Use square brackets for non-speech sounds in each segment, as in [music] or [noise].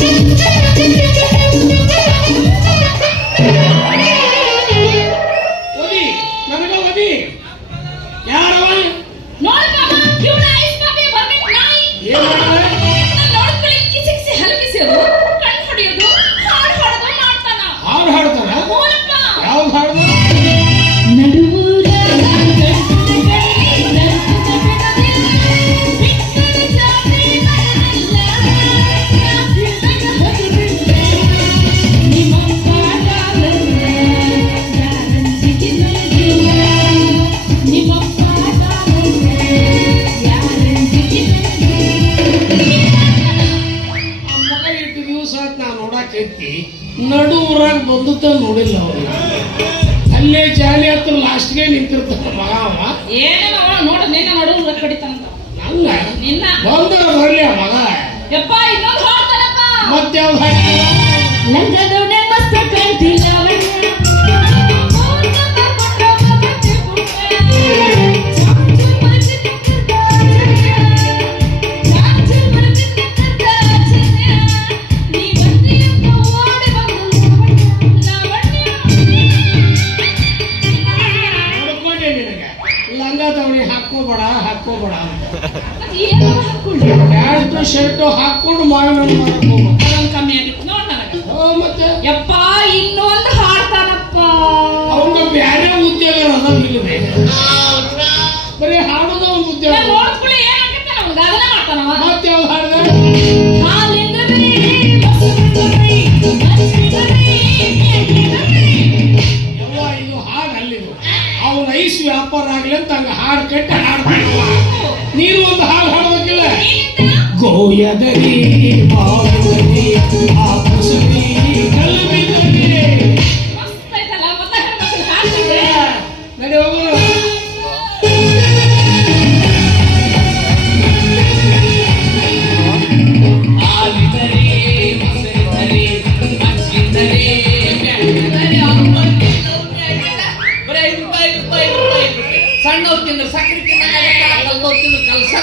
¡Gracias! ಬಂದುತ್ತ ನೋಡಿಲ್ಲ ಅವರು. ಅಲ್ಲೇ ಜಾಲಿ ಹತ್ರ ಲಾಸ್ಟ್ಗೆ ನಿಂತಿರ್ತಾರೆ ಮಗ ಅವ. ಏನೇನೋ ಅವ ನೋಡು ನಿನ್ನ ನಡುವ ಕಡಿತಾನಂತ ಅಲ್ಲ ನಿನ್ನ? ಬಂದರ ಬರಲಿ ಮಗ. ಯಪ್ಪ ಇನ್ನೊಂದು ಹಾಡ್ತಾನಪ್ಪ ಮತ್ತೆ ಅವ ಹಾಡ್ತಾನ ಲಂಗದೊಡೆ ಮಸ್ತ ಕಂಠಿಲ್ಲ ವ್ಯಾಪಾರ ಆಗ್ಲಿ ಅಂತ ಹಂಗ ಹಾಡು ಕೆಟ್ಟ ಹಾಡ್ತಾನವ ನೀನು ಒಂದು ಹಾಡು ಹಾಡ್ಬೇಕಿಲ್ಲ. ಗೋಯದರಿ ಬಾಯದರಿ ಆಪಸರಿ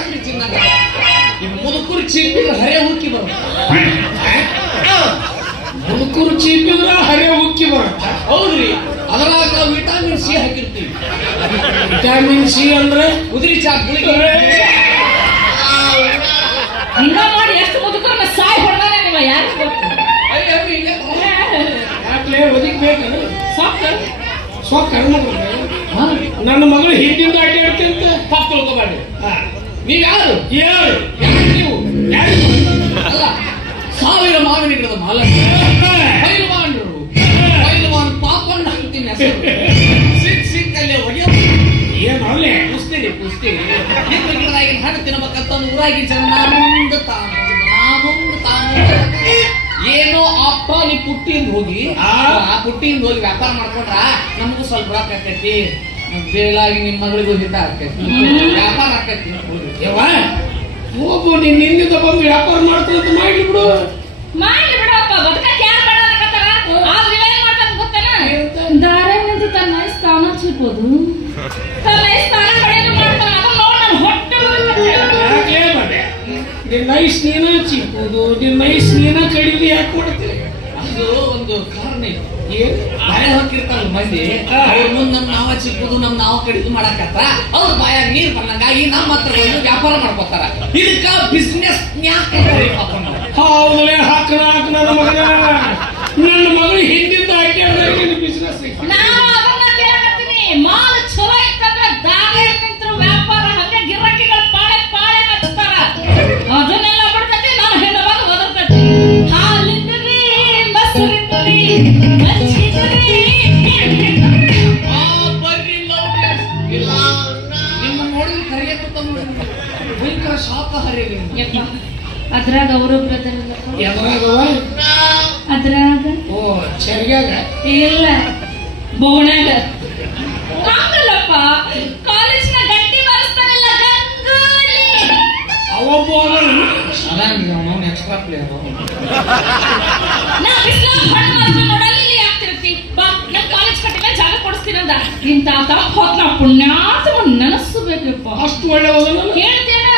ಸಕ್ಕರೆ ಮುದುಕುರು ಮುದುಕರು ಚೀಪಿದ್ರೆ ಹರೆ ಹುಕ್ಕಿ ಬರುತ್ತೆ ಮುದುಕರು ಚೀಪಿದ್ರ ಹರೆ ಹುಕ್ಕಿ ಬರುತ್ತೆ ಹೌದ್ರಿ ಅದ್ರಾಗ ವಿಟಾಮಿನ್ ಸಿ ಹಾಕಿರ್ತೀವಿ ವಿಟಾಮಿನ್ ಸಿ ಅಂದ್ರೆ ಉದ್ರಿ ಚಾ ಗುಳಿಗೆ ಹಿಂಗ ಮಾಡಿ ಎಷ್ಟು ಮುದುಕರನ್ನ ಸಾಯ್ ಹೊಡೆದಾನೆ ನಿಮ್ಮ ಯಾರು. ಯಾಕ್ಲೆ ಒದಿಕ್ಬೇಕು ಸಾಕ್ ಕರ್ಮ ನನ್ನ ಮಗಳು ಹಿಂದಿಂದ ಅಡ್ಡಾಡ್ತಿಂತ ತಪ್ಪು ತಿಳ್ಕೊಬೇಡ್ರಿ ನೀವ್ ಯಾರು? ಯಾರು ನೀವು? ಅಲ್ಲ, ಸಾವಿರ ಮಾವಿನ ಗಿಡದ ಮಾಲ ಪೈಲ್ವಾನ್ರು. ಪೈಲ್ವಾನ್ ಪಾಪಣ್ಣ ಅಂತೀನಿ ಹೆಸರು. ಸಿಕ್ ಸಿಕ್ಕಲ್ಲೇ ಏನು ಅಲ್ಲೇ ಕುಸ್ತಿರಿ ಕುಸ್ತಿರಿ ನಿಮ್ಮ ಗಿಡದಾಗಿನ ಹಣ್ಣು ತಿನ್ಬೇಕಂತ ಊರಾಗಿ ಜನ ನಾಮುಂದ ತಾಮುಂದ ನಾಮುಂದ ತಾಮುಂದ ಏನೋ ಅಪ್ಪ ನೀ ಪುಟ್ಟಿಯಿಂದ ಹೋಗಿ, ಆ. ಪುಟ್ಟಿಯಿಂದ ಹೋಗಿ ವ್ಯಾಪಾರ ಮಾಡ್ಕೊಂಡ್ರ ನಮಗೂ ಸ್ವಲ್ಪ ರೊಕ್ಕ ಬೇಲಾಗಿ ನಿಮ್ಮ ಮಗಳಿಗೂ ಹಿತ ಆಗ್ತೈತಿ. ವ್ಯಾಪಾರ. ಹೋಗು ನೀನ್ ನಿನ್ನಿಂದ ಬಂದು ವ್ಯಾಪಾರ ಮಾಡ್ಕೊಂತ ಮಾಡಿ ಬಿಡು. ಮಾಡಿ ಬಿಡಪ್ಪ ಬದುಕಕ್ಕೆ ಯಾರು ಬೇಡ ಅನ್ನಕತ್ತಾರ ಆದ್ರೆ ಇವೇನ್ ಮಾಡ್ತಾನ ಗೊತ್ತೇನ? ಏನಂತ? ದಾರೆ ನಿಂತು ತನ್ನ ಸ್ಥಾನ ಚಿಕ್ಕೋದು ತನ್ನ ಸ್ಥಾನ ಪಡೆಯೋದು ಮಾಡ್ತಾನ. ಅದನ್ನ ನೋಡಿ ನನ್ನ ಹೊಟ್ಟೆ ಉರಿತೈತೆ. ಯಾಕೆ ಬಂದೆ ನಿನ್ನ ಐಸ್ ನೀನ ಚಿಕ್ಕುದು ನಿನ್ನ ಐಸ್ ನೀನ ಕಡಿದು ಯಾಕೆ ಮಾಡ್ತೀರಿ ಅದು ಒಂದು ಕಾರಣ ಇದೆ. ಏನು ಬಾಯ ಹಾಕಿರ್ತಾರ ಮಂದಿ ಅವ್ರ ಮುಂದ್ ನಮ್ ನಾವ ಚಿಕ್ಕದು ನಮ್ ನಾವ ಕಡಿದು ಮಾಡಕತ್ತ. ಅವ್ರ ಬಾಯಾಗ ನೀರ್ ಬಂದಂಗಾಗಿ ನಮ್ಮ ಹತ್ರ ಬಂದು ವ್ಯಾಪಾರ ಮಾಡ್ಕೋತಾರ. ಇದಕ್ಕ ಬಿಸ್ನೆಸ್ ಹೌದಲೇ ಹಾಕನ ಹಾಕ ನನ್ನ ಮಗನ. ನನ್ನ ಮಗಳು ಹಿಂದಿಂದ ಹಾಕ್ಯಾರ ಬಿಸ್ನೆಸ್ ನಾವು ಅದನ್ನ ಅದ್ರಾಗ ಅವರು ಅದ್ರಾಗ ಓ ಚರ್ಗ್ಯಾಗ ಇಲ್ಲ. ಬೋಣಾಗ ಹಂಗಲ್ಲಪ್ಪ ಕಾಲೇಜಿನ ಗಟ್ಟಿ ಅವ್ನು ಎಕ್ಸ್ಟ್ರಾ ಪ್ಲೇಯರ್ ಇಂತ ತಪ್ಪು ಹೊತ್ತು ನಾವು ಪುಣ್ಯಾತ ನೆನಸ್ಬೇಕಪ್ಪ ಅಷ್ಟು ಒಳ್ಳೆ ಹೇಳ್ತೇನೆ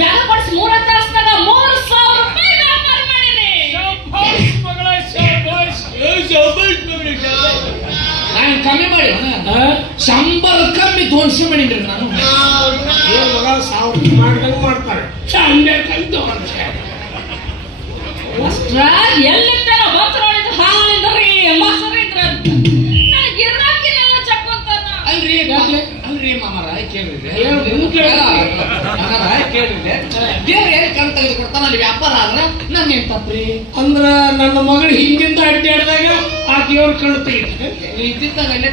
ಜಾಗ ಕೊಡಿಸಿ ಮೂರ ತಾಸ್ದಾಗ ಮೂರು ಸಾವಿರ ರೂಪಾಯಿ ವ್ಯಾಪಾರ ಮಾಡಿದೆ. ನಾನು ಕಮ್ಮಿ ಮಾಡಿ. ಶಂಬರ್ ಕಮ್ಮಿ ತೋನ್ಸಿ ಮಾಡಿದ್ರಿ ನಾನು. ಸಾವಿರ ಮಾಡ್ದಂಗೆ ಮಾಡ್ತಾರೆ. ಎಲ್ಲಿ ಏನು ಕೇಳ್ರಿ? ಕೇಳ್ರಿ ದೇವ್ರ ಏನ್ ಕಣ್ ತೆಗೆದು ಕೊಡ್ತಾನ ಅಲ್ಲಿ ವ್ಯಾಪಾರ ಆದ್ರೆ ನನ್ ಏನ್ ತಪ್ಪ್ರಿ ಅಂದ್ರ ನನ್ನ ಮಗಳು ಹಿಂದಿಂದ ಅಡ್ಡಾಡಿದಾಗ ಆ ದೇವ್ರ ಕಣ್ಣು ತೆಗಿತಾರೆ ಇದ್ದಿದ್ದಾಗ ಅಲ್ಲೇ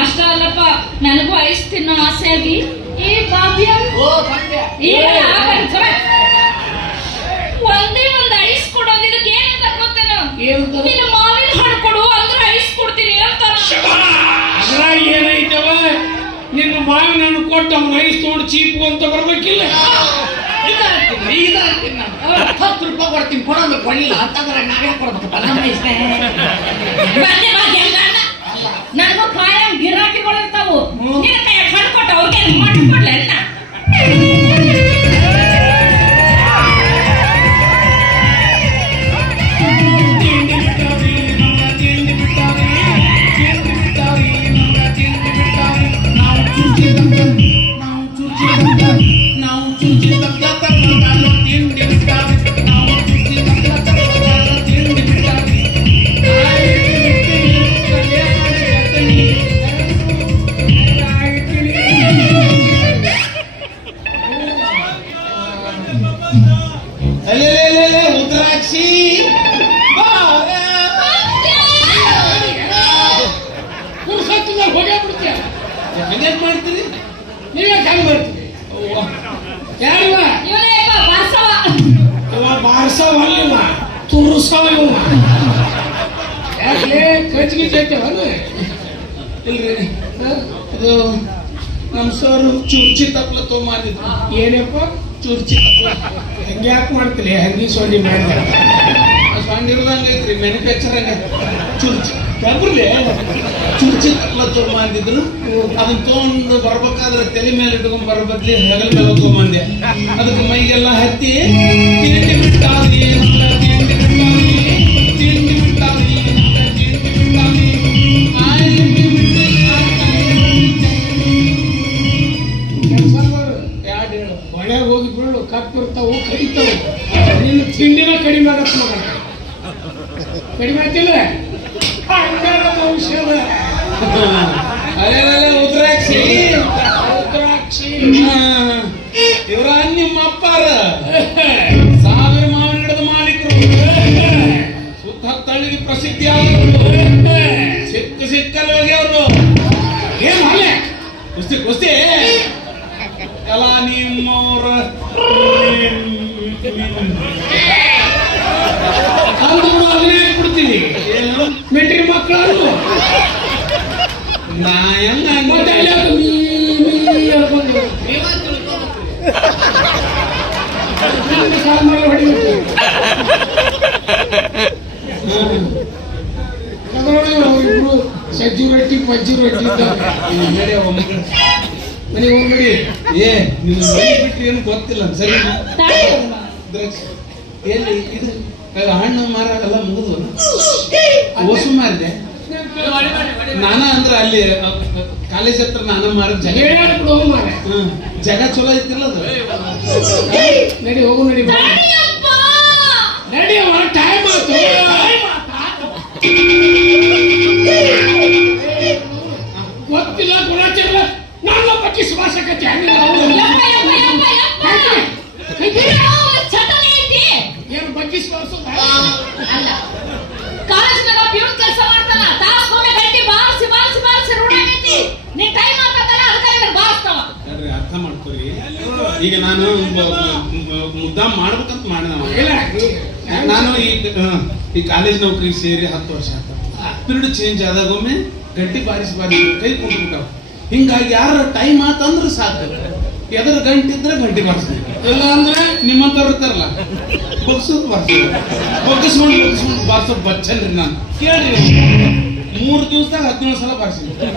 ಅಷ್ಟ ಅಲ್ಲಪ್ಪ ನನಗೂ ಐಸ್ ತಿನ್ನೋ ಆಸೆ ಆಗಿ ಏ ಬಾಬ್ಯ ಓ ಒಂದೇ ಒಂದು ಐಸ್ ಕೊಡು ಇದಕ್ಕೆ ಏನಂತ ಗೊತ್ತೇನು? ಏನು ಮಾವಿನ ಹಣ್ಣು ಕೊಡು ಅಂದ್ರೆ ಐಸ್ ಕೊಡ್ತೀನಿ ಅಂತಾನ ಅದ್ರಾಗ ಏನೈತವ ನಿನ್ನ ಮಾವಿನ ಹಣ್ಣು ಕೊಟ್ಟು ಅವ್ನ ಐಸ್ ತೊಗೊಂಡು ಚೀಪು ಅಂತ ಬರ್ಬೇಕಿಲ್ಲ? ಹತ್ತು ರೂಪಾಯಿ ಕೊಡ್ತೀನಿ ಕೊಡೋದು ಕೊಡಲಿಲ್ಲ. ಅಂತಂದ್ರೆ ನಾವೇ ಕೊಡ್ಬೇಕಪ್ಪ ನಮ್ಮ ಇಷ್ಟೇ. ನನಗೂ ಕಾಯಂ ಗಿರಾಕಿಗಳು ಇರ್ತಾವು ಉದ್ರಾಕ್ಷಿ ಹೋಗೇ ಬಿಡ್ತೀಯ ಹಂಗ್ಯಾಕ್ ಮಾಡ್ತೀರಿ? ನೀವೇ ಹಂಗ್ ಮಾಡ್ತೀರಿ ಯಾರಿವ ಬರ್ಸವ ಬಾರ್ಸವಲ್ಲಿವ ತುರ್ಸವ ಇವ ಯಾಕೆ ಕಚ್ಗಿ ಜೈತವನು ಇಲ್ರಿ. ಹ? ಇದು ನಮ್ಮ ಸರ್ ಚುರ್ಚಿ ತಪ್ಲ ತೊಗೊಂಬಂದಿದ್ರು ಏನಪ್ಪ? ಚುರ್ಚಿ ಹೆಂಗೆ ಯಾಕೆ ಮಾಡ್ತೀರಿ? ಹೆಂಗಿ ಸೋಡಿ ಮಾಡಿದ ಸಣ್ಣ ಇರ್ದಂಗೆ ಐತ್ರಿ ಮ್ಯಾನುಫ್ಯಾಕ್ಚರ್ ಚುರ್ಚಿ. ಕೆಬ್ರಲೆ? ಚುರ್ಚಿ ತಪ್ಲ ತೊಗೊಂಬಂದಿದ್ರು ಅದನ್ನ ತೊಗೊಂಡು ಬರ್ಬೇಕಾದ್ರೆ ತಲೆ ಮೇಲೆ ಇಟ್ಕೊಂಡ್ ಬರೋ ಬದ್ಲಿ ಹೆಗಲ ಮೇಲೆ ಬಂದೆ. ಅದಕ್ಕೆ ಮೈಗೆಲ್ಲ ಹತ್ತಿ ತಿಂಡಿ ಬಿಟ್ಟಾರಿ ಕಡಿಮೆ ಆಗ್ತಿಲ್ಲ ಔಷಧ ಅದೇ ಉದ್ರಾಕ್ಷಿ ಉದ್ರಾಕ್ಷಿ ಇವರ ನಿಮ್ಮ ಅಪ್ಪಾರ. ಸಾವಿರ ಮಾವಿನ ಗಿಡದ ಮಾಲೀಕರು. ಸುತ್ತ ತಳಿಗೆ ಪ್ರಸಿದ್ಧಿ ಆಗಿದ್ರು ಸಿಕ್ಕ ಸಿಕ್ಕಲ್ಲಿ ಹೋಗ್ಯವರು ಏನ್ ಅಲ್ಲೇ ಕುಸ್ತಿ ಕುಸ್ತಿ. ಎಲ್ಲ ನಿಮ್ಮವ್ರ. ಅದನ್ನೇ ಬಿಡ್ತೀನಿ ಮೆಟ್ರಿ ಮಕ್ಕಳು ನಾ ಹೆಂಗ ನನ್ನ ಸಜ್ಜಿ ರೊಟ್ಟಿ ಪಜ್ಜಿ ರೊಟ್ಟಿ. ಮನೆಗೆ ಹೋಗ್ಬೇಡಿ ಏ ನೀವು ಮನೆ ಬಿಟ್ಟು ಏನು ಗೊತ್ತಿಲ್ಲ. ಸರಿ ಎಲ್ಲಿ? ಇದು ಹಣ್ಣು ಮಾರಾಟೆಲ್ಲ ಮುಗಿದು ಓಸು ಮಾರಿದೆ ನಾನ ಅಂದ್ರೆ ಅಲ್ಲಿ ಕಾಲೇಜ್ ಹತ್ರ ನಾನ ಮಾರ ಜಗ. ಜಗ ಚಲೋ ಐತಿಲ್ಲ ಅದು. ನಡಿ ಹೋಗು ನಡಿ ನಡಿ ಟೈಮ್ ಆಯ್ತು. ಗೊತ್ತಿಲ್ಲ ಗುಣಾಚಾರ ನಾನು ಪಕ್ಕಿ ಸುಭಾಷಕತೆ ಯಪ್ಪ ಏನು ಬಗ್ಗೆ ಸುಭಾಷ ಅಲ್ಲ. ಕಾಲೇಜ್ನಾಗ ಪ್ಯೂನ್ ಕೆಲಸ ಮಾಡ್ತಾನ. ತಾಸ್ಕೊಮ್ಮೆ ಗಂಟೆ ಬಾರ್ಸಿ ಬಾರ್ಸಿ ಬಾರ್ಸಿ ರೂಢ ಆಗೈತಿ ನೀ ಟೈಮ್ ಆಗ್ತದಲ್ಲ ಅದಕ್ಕೆ ನಿನಗೆ ಬಾರಿಸ್ತಾವ. ಅರ್ಥ ಮಾಡ್ಕೊರಿ. ಈಗ ನಾನು ಮುದ್ದಾ ಮಾಡ್ಬೇಕಂತ ಮಾಡಿದ ನಾನು ಈ ಈ ಕಾಲೇಜ್ ನೌಕರಿ ಸೇರಿ ಹತ್ತು ವರ್ಷ ಆತ ಪಿರಿಯಡ್ ಚೇಂಜ್ ಆದಾಗ ಒಮ್ಮೆ ಗಂಟಿ ಬಾರಿಸಿ ಬಾರಿಸಿ ಕೈ ಕುಂಟ್ಬಿಟ್ಟಾವ ಹಿಂಗಾಗಿ ಯಾರ ಟೈಮ್ ಆತಂದ್ರೆ ಸಾಕು. ಎದ್ರ ಗಂಟಿದ್ರೆ ಗಂಟಿ ಗಂಟೆ ಬಾರಿಸ್ತೀನಿ ಇಲ್ಲ ಅಂದ್ರೆ ನಿಮ್ಮಂತವ್ರು ಇರ್ತಾರಲ್ಲ? ಬಗ್ಸೋದು ಬಾರಿಸೋದು ಬಗ್ಗಿಸ್ಕೊಂಡು ಬಗ್ಗಿಸ್ಕೊಂಡು ಬಾರ್ಸೋ ಬಚ್ಚನ್ರಿ ನಾನು. ಕೇಳಿ ಮೂರು ದಿವಸದಾಗ ಹದಿನೇಳು ಸಲ ಬಾರಿಸಿದ್ರು.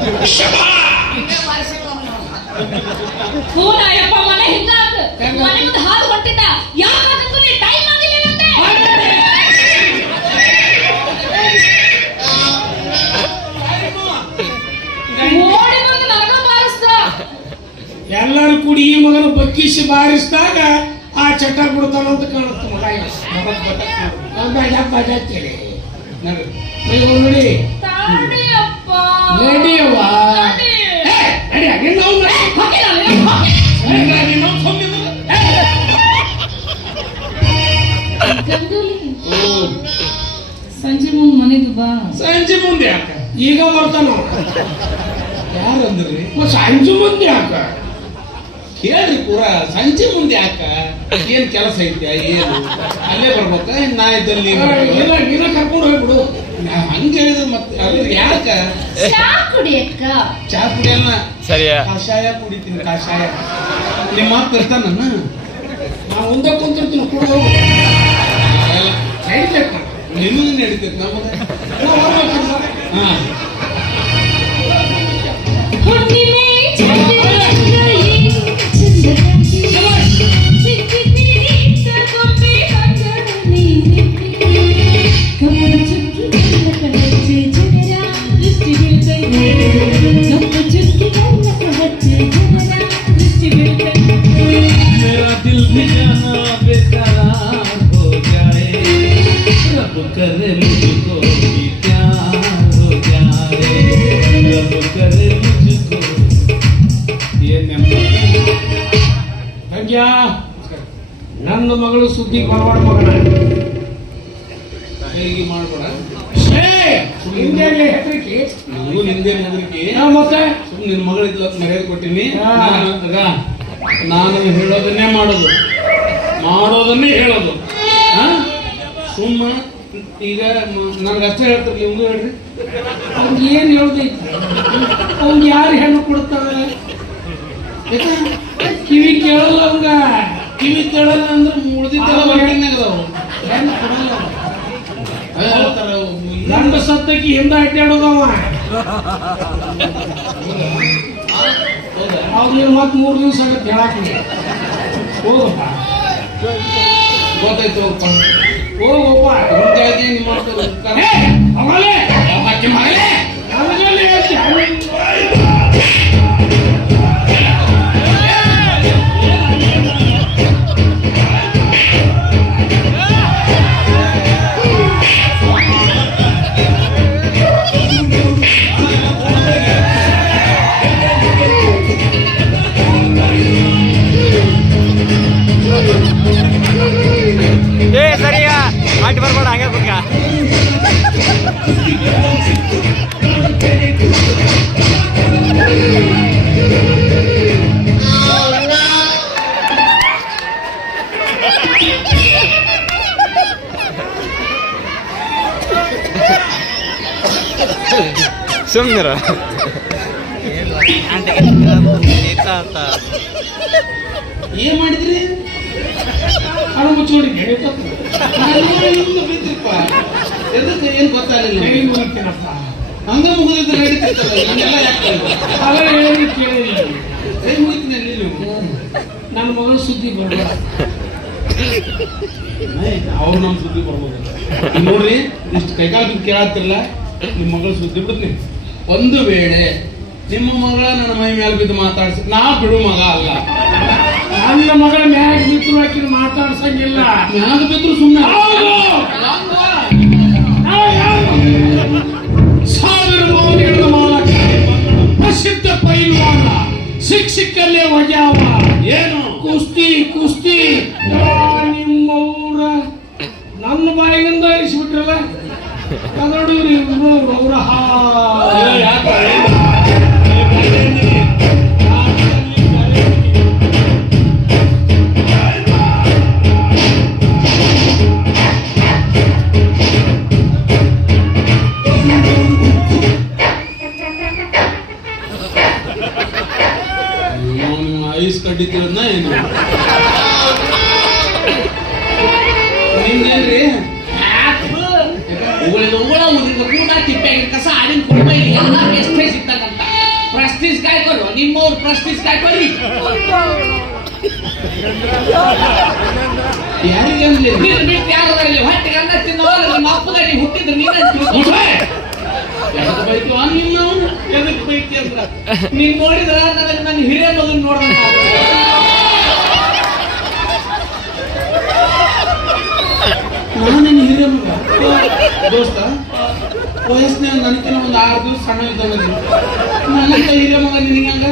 ನೀನು ಆ ಸರಿನಾ, ನಿನ್ನ ಅಂತ ಸುಮ್ನೆ ಇರು. ಏ, ಗಂಗೂಲಿ, ಓ, ಸಂಜೆ ಮುಂದ್ ಮನೆಗೆ ಬಾ. ಸಂಜೆ ಮುಂದೆ ಯಾಕ? ಈಗ ಬರ್ತಾನ ಯಾರಂದ್ರಿ? ಯಾರ್ ಅಂದ್ರಿ ಮತ್ತ್ ಸಂಜೆ ಮುಂದೆ ಯಾಕ? ಕೇಳ್ರಿ ಪೂರ ಸಂಜೆ ಮುಂದೆ ಯಾಕ? ಏನ್ ಕೆಲಸ ಐತೆ ಏನು? ಅಲ್ಲೇ ಬರ್ಬೇಕ? ನಾ ಇದ್ದಲ್ಲಿ? ನೀನ್ ಬರ್ಬೇಕಾ? ನೀನ ನೀನ ಕರ್ಕೊಂಡು ಹೋಗ್ಬಿಡು. ನಾ ಹಂಗ ಹೇಳಿದ್ರೆ ಮತ್ತೆ ಅದ್ರ ಯಾಕ? ಚಾ ಕುಡಿಯಕ್ಕ ಚಾ ಕುಡಿಯಲ್ಲ. ಸರಿಯಾ? ಕಷಾಯ ಕುಡಿತೀನಿ ಕಷಾಯ. ನಿಮ್ಮ ಮಾತು ಇರ್ತಾನ ನಾ ಮುಂದೆ ಕುಂತಿರ್ತೀನಿ ಕೂಡ ನಡೀತೈತೆ ನಿಮಗೆ ನಡೀತೈತಿ ನಮಗೆ ಹಾ. ಮಗಳು ಸುದ್ದಿ ಬರವಾಡ ಮಗನ. ಹೇಗೆ ಮಾಡ್ಬೇಡ? ಶ್ರೇ ಹಿಂದೆ ಹೆಸರಿಕೆ ನನಗೂ ನಿಂದೆ ಹೆದರಿಕೆ. ಮತ್ತೆ? ಸುಮ್ ನಿನ್ ಮಗಳಿದ್ಲ ಮರ್ಯಾದೆ ಕೊಟ್ಟಿನಿ. ನಾನು ಹೇಳೋದನ್ನೇ ಮಾಡೋದು. ಮಾಡೋದನ್ನೇ ಹೇಳೋದು? ಸುಮ್ಮ ಈಗ ನನಗೆ ಅಷ್ಟೇ ಹೇಳ್ತಾರೆ ನಿಮ್ಗೂ ಹೇಳ್ರಿ. ಅವ್ನ್ ಏನ್ ಹೇಳ್ದೈತಿ ಅವ್ನ್ ಯಾರು ಹೆಣ್ಣು ಕೊಡ್ತಾರೆ ಕಿವಿ ಕೇಳಲ್ಲ ಅವಂಗ ಕಿವಿ ಕೇಳಲ್ಲ ಅಂದ್ರೆ ಉಳ್ದಿದ್ದೆಲ್ಲ ವರ್ಕಿಂಗ್ನಾಗ ಅದಾವು ಹೆಣ್ಣು ಕೊಡಲ್ಲ ಅವ. ಅದೇ ಹೇಳ್ತಾರ ಅವು. ಗಂಡ ಸತ್ತಕ್ಕೆ ಹಿಂದ ಅಡ್ಡಾಡೋದವ ಹೌದಾ? ಅವ್ನಿಗೆ ಮತ್ ಮೂರ್ ದಿವಸ ಆಗತ್ತೆ ಹೇಳಕ್ ಹೋಗಪ್ಪ ಗೊತ್ತಾಯ್ತು ಹೋಗಪ್ಪ. ಹೋಗಪ್ಪ. ಹಿಂಗಾಗಿ ನಿಮ್ಮ ಮಾತು ಏ, ಅವಲೇ ಸುಮ್ಮನಿರ ಏನ್ ಮಾಡಿದ್ರಿ? ಅದು ಮುಚ್ಚಿಕೊಂಡು ಎದಕ್ಕೆ ಏನ್ ಗೊತ್ತಾಗಲಿಲ್ಲ. ಹಂಗ ಮುಗಿದಿದ್ರೆ ನಡೀತಿರ್ತಲ್ಲ ಹಿಂಗೆಲ್ಲ ಯಾಕೆ ಅಲ್ಲ ಹೇಳಿ ಕೇಳಿಲ್ಲ ಕೈ ಮುಗಿತೀನಿ ಅಲ್ಲಿ ನೀವು. ನನ್ನ ಮಗಳು ಸುದ್ದಿ ಬರ್ಬೋದು. ಅವ್ರು ನಮ್ಮ ಸುದ್ದಿ ಬರ್ಬೋದು ಈಗ ನೋಡ್ರಿ ಇಷ್ಟು ಕೈಕಾಲ ಬಿದ್ದು ಕೇಳತ್ತಿರಲ್ಲ ನಿಮ್ಮ ಮಗಳ ಸುದ್ದಿ ಬಿಡ್ತೀನಿ. ಒಂದು ವೇಳೆ ನಿಮ್ಮ ಮಗಳ ನನ್ನ ಮೈ ಮೇಲೆ ಬಿದ್ದು ಮಾತಾಡ್ಸಿ ನಾ ಬಿಡು ಮಗ ಅಲ್ಲ. ನನ್ನ ಮಗಳ ಮ್ಯಾಗ ಬಿದ್ರು ಹಾಕಿ ಮಾತಾಡ್ಸಂಗಿಲ್ಲ. ಮ್ಯಾಗ ಬಿದ್ರು ಸುಮ್ಮನೆ ಐಸ್ ಕಡ್ಡಿತಿರೋದ್ನ ಏನು? ನಿಮ್ದೇನ್ರಿ ಉಗುಳಿದ ಉಗುಳ ಉಗುಳಿದ ಕೂಟ ತಿಪ್ಪೆಗೆ ಕಸ ಆಡಿನ ಕುಟುಂಬ ಇಲ್ಲಿ ಎಲ್ಲ ಪ್ರೆಸ್ಟೇಜ್ ಇತ್ತಕ್ಕಂತ ಪ್ರೆಸ್ಟೀಜ್ ಕಾಯ್ಕೊಲ್ವ ನಿಮ್ಮವ್ರ ಪ್ರೆಸ್ಟೀಜ್ ಕಾಯ್ಕೊಳ್ಳಿ ಯಾರಿಗೆ ಬಿಟ್ಟು ಯಾರು ಹೊಟ್ಟೆಗೆ ಅನ್ನ ನಿಮ್ಮ ಹುಟ್ಟಿದ್ರು ನೀನೇ ಬೈತು ನಿನ್ನ ಎದಕ್ಕೆ ಬೈತಿ ಅಂತ. ನೀನ್ ನೋಡಿದ್ರ ನನಗೆ ನನ್ನ ಹಿರಿಯ ಮಗನ್ ನೋಡ್ದಂಗ ನಾನು ನಿನ್ನ ಹಿರಿಯ ಮಗ. ದೋಸ್ತ ವಯಸ್ಸಿನ ನನಗಿನ ಒಂದು ಆರು ದಿವಸ ಸಣ್ಣ ಇದ್ದಾನೆ. ನನಗೆ ಹಿರಿಯ ಮಗ ನಿನಗಂಗ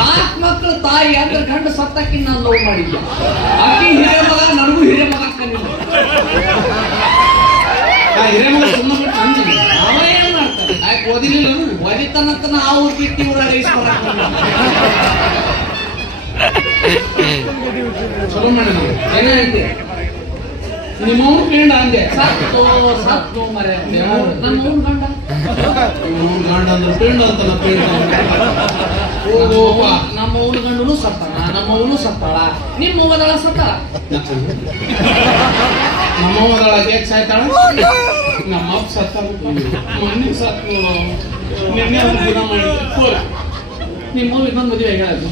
ನಾಲ್ಕು ಮಕ್ಕಳು ತಾಯಿ ಅಂದ್ರೆ ಗಂಡು ಸತ್ತಕ್ಕಿ ನಾನು ಲವ್ ಮಾಡಿದ್ದೆ. ಅಕ್ಕಿ ಹಿರಿಯ ಮಗ ನನಗೂ ಹಿರಿಯ ಮಗ ಕಣ್ಣಿಲ್ಲ ಆ ಹಿರಿಯ ಮಗ ಸುಮ್ಮನೆ ಏನ್ ಮಾಡ್ತಾನೆ ಯಾಕೆ ಓದಿಲಿಲ್ಲ ಒದಿತನಕ ನಾವು ಕಿಟ್ಟಿ ಊರ ರೈಸ್ ಚಲೋ ಮಾಡಿ ನಾವು ಏನಾಯ್ತು ನಿಮ್ಮ ಅವ್ನು ಕೇಳ ಅಂದೆ. ಸತ್ತು ಸತ್ತು ಮರೆ ನಮ್ಮ ಗಂಡ. ಗಂಡ ಅಂದ್ರೆ ಪೇಂಡ ಅಂತಲ್ಲ ಪೇಂಡ ನಮ್ಮ ಗಂಡನು ಸತ್ತಾನ ನಮ್ಮ ಅವನು ಸತ್ತಾಳ. ನಿಮ್ಮ ಅವ್ವದಳ ಸತ್ತಾಳ ನಮ್ಮವದಳ ಅಧ್ಯಕ್ಷ ಸಾಯ್ತಾಳ ನಮ್ಮ ಅಪ್ಪ ಸತ್ತ ಮೊನ್ನೆ ಸತ್ ನಿನ್ನೆ ಒಂದು ದಿನ ಮಾಡಿದ್ದೆ ಪೂರ ನಿಮ್ಮ ಅವ್ವ ಇನ್ನೊಂದು ಮದುವೆ ಹೇಳೋದು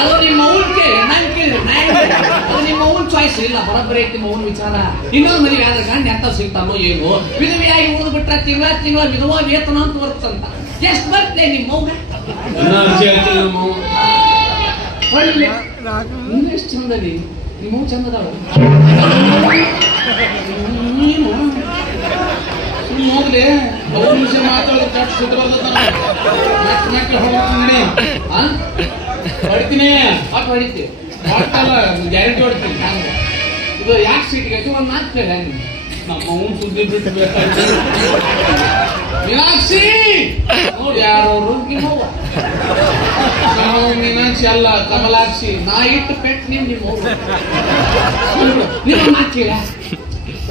ಅದು ನಿಮ್ಮ ಕೇಳಿ ನಾನ್ ಕೇಳಿ ನಾನ್ ಕೇಳಿ. ಅದು ನಿಮ್ಮ ಅವ್ನ್ ಚಾಯ್ಸ್ ಇಲ್ಲ ಬರೋಬ್ಬರಿ ಐತಿ ನಿಮ್ಮ ವಿಚಾರ. ಇನ್ನೊಂದು ಮದುವೆ ಆದ್ರೆ ಗಂಡ ಎಂತ ಸಿಗ್ತಾನೋ ಏನು. ವಿಧವೆಯಾಗಿ ಉಳಿದು ಬಿಟ್ರೆ ತಿಂಗಳ ತಿಂಗಳ ವಿಧವಾ ವೇತನ ಅಂತ ಬರ್ತಂತ ಎಷ್ಟು ಬರ್ತೇ ನಿಮ್ಮ ಅವ್ವ. ಒಳ್ಳೆ ನೀನು ಎಷ್ಟು ನಿಮ್ಮ ಅವ್ವ ಚಂದದಾಳು ನೀನು ಸುಮ್ಮನೆ ಹೋಗ್ಲಿ ಅವ್ರ ವಿಷಯ ಮಾತಾಡೋದು ಕಟ್ ಸಿಟ್ಟು ಬರ್ತದ ನಕ್ ಹೊಡ್ತೀನಿ ಹೊಡಿತೀವಿ ಮಾಡ್ತಲ್ಲ ಗ್ಯಾರಂಟಿ ಹೊಡ್ತೀನಿ. ಇದು ಯಾಕೆ ಸೀಟ್ಗೆ ಒಂದು ನಾಲ್ಕು ಬೇಡ ನೀನು ನಮ್ಮ ಅವ್ನ ಸುದ್ದಿ ಬಿಟ್ಟು ಮೀನಾಕ್ಷಿ ಯಾರವರು ನಾವು ಮೀನಾಕ್ಷಿ ಅಲ್ಲ, ಕಮಲಾಕ್ಷಿ. ನಾ ಇಟ್ಟು ಪೆಟ್ ನೀನ್ ನಿಮ್ಮ ಅವ್ವ ನಿಮ್ಮ ಮಾತು ಕೇಳ.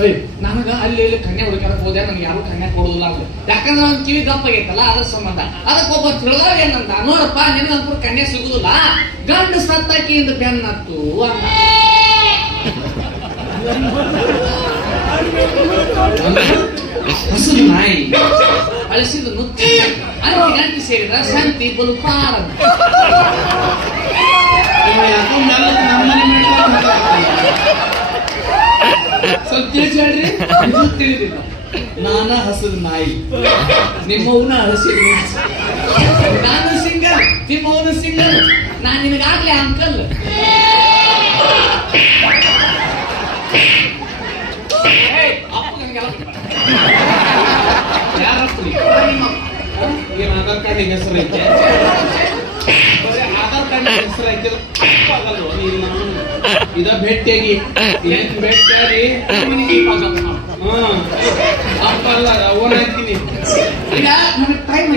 ಏಯ್, ನನಗ ಅಲ್ಲಿ ಇಲ್ಲಿ ಕನ್ಯಾ ಹುಡುಕಕ್ಕೆ ಹೋದೆ ನನಗೆ ಯಾರು ಕನ್ಯಾ ಕೊಡೋದಿಲ್ಲ ಅಂದ್ರೆ ಯಾಕಂದ್ರೆ ಅವ್ನ ಕಿವಿ ಆಗೈತಲ್ಲ, ಅದ್ರ ಸಂಬಂಧ. ಅದಕ್ಕೆ ಒಬ್ಬ ತಿಳಿದಾಗ ಏನಂದ ನೋಡಪ್ಪ, ನಿನಗಂತೂ ಕನ್ಯಾ ಸಿಗುದಿಲ್ಲ. ಗಂಡು ಸತ್ತಾಕಿಯಿಂದ ಬೆನ್ನತ್ತು ಅಂದ [laughs] ಹಸುರು ನಾಯಿ ಅಳಿಸಿದ ಅಂತಿ ಗಂಟಿ ಸೇರಿದ ಶಾಂತಿ ಬಲು ಇದು ತಿಳಿದಿಲ್ಲ ನಾನ ಹಸಿದ ನಾಯಿ ನಿಮ್ಮವನ ಹಸಿದ ನಾನು ಸಿಂಗಲ್ ನಿಮ್ಮವನು ಸಿಂಗಲ್ ನಾನು ನಿನಗಾಗ್ಲೇ ಅಂಕಲ್ ಏನ್ ಆಧಾರ್ ಕಾರ್ಡ್ ಹೆಸರು ಐತೆ ಅದೇ ಆಧಾರ್ ಕಾರ್ಡ್ ಹೆಸರು ಐತೆ ಆಗಲ್ವ ನೀನು ನಾನು ಇದ ಭೇಟಿಯಾಗಿ ಏನ್ ಭೇಟಿಯಾಗಿ ಅಪ್ಪ ಅಲ್ಲ ಅವನ ಹಾಕ್ತೀನಿ ಈಗ ಟೈಮ್